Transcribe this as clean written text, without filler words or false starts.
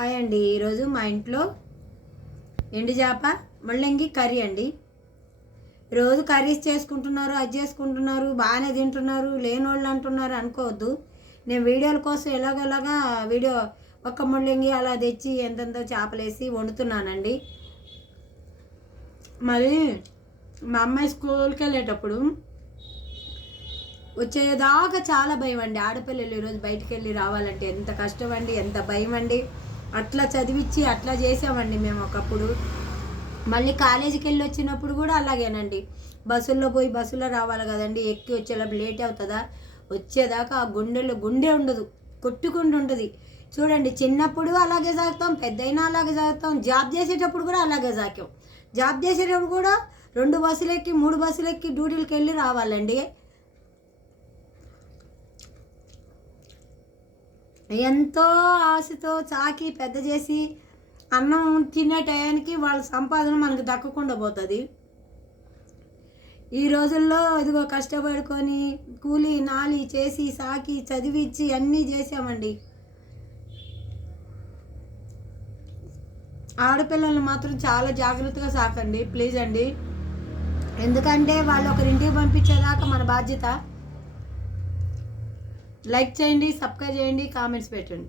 Hi అండి. ఈరోజు మా ఇంట్లో ఎండు చేప ముల్లంగి కర్రీ అండి. రోజు కర్రీస్ చేసుకుంటున్నారు, అది చేసుకుంటున్నారు, బాగానే తింటున్నారు, లేనోళ్ళు అంటున్నారు అనుకోవద్దు. నేను వీడియోల కోసం ఎలాగోలాగా వీడియో ఒక్క ముల్లంగి అలా తెచ్చి ఎంతెంతో చేపలేసి వండుతున్నానండి. మరి మా అమ్మాయి స్కూల్కి వెళ్ళేటప్పుడు వచ్చేదాకా చాలా భయం అండి. ఆడపిల్లలు ఈరోజు బయటికి వెళ్ళి రావాలంటే ఎంత కష్టం అండి, ఎంత భయం అండి. అట్లా చదివించి అట్లా చేసామండి మేము ఒకప్పుడు. మళ్ళీ కాలేజీకి వెళ్ళి వచ్చినప్పుడు కూడా అలాగేనండి. బస్సుల్లో పోయి బస్సులో రావాలి కదండి, ఎక్కి వచ్చేటప్పుడు లేట్ అవుతుందా, వచ్చేదాకా ఆ గుండె ఉండదు, కొట్టుకుంటూ ఉంటుంది. చూడండి, చిన్నప్పుడు అలాగే సాగుతాం, పెద్దయినా అలాగే సాగుతాం, జాబ్ చేసేటప్పుడు కూడా అలాగే సాగాం. జాబ్ చేసేటప్పుడు కూడా 2 బస్సులు ఎక్కి 3 బస్సులు ఎక్కి డ్యూటీలకు వెళ్ళి రావాలండి. ఎంతో ఆశతో చాకి పెద్ద చేసి అన్నం తినే టయానికి వాళ్ళ సంపాదన మనకు దక్కకుండా పోతుంది. ఈ రోజుల్లో ఇదిగో కష్టపడుకొని కూలీ నాలి చేసి సాకి చదివించి అన్నీ చేసామండి. ఆడపిల్లలు మాత్రం చాలా జాగ్రత్తగా సాకండి ప్లీజ్ అండి. ఎందుకంటే వాళ్ళు ఒకరింటికి పంపించేదాకా మన బాధ్యత. లైక్ చేయండి, సబ్స్క్రైబ్ చేయండి, కామెంట్స్ పెట్టండి.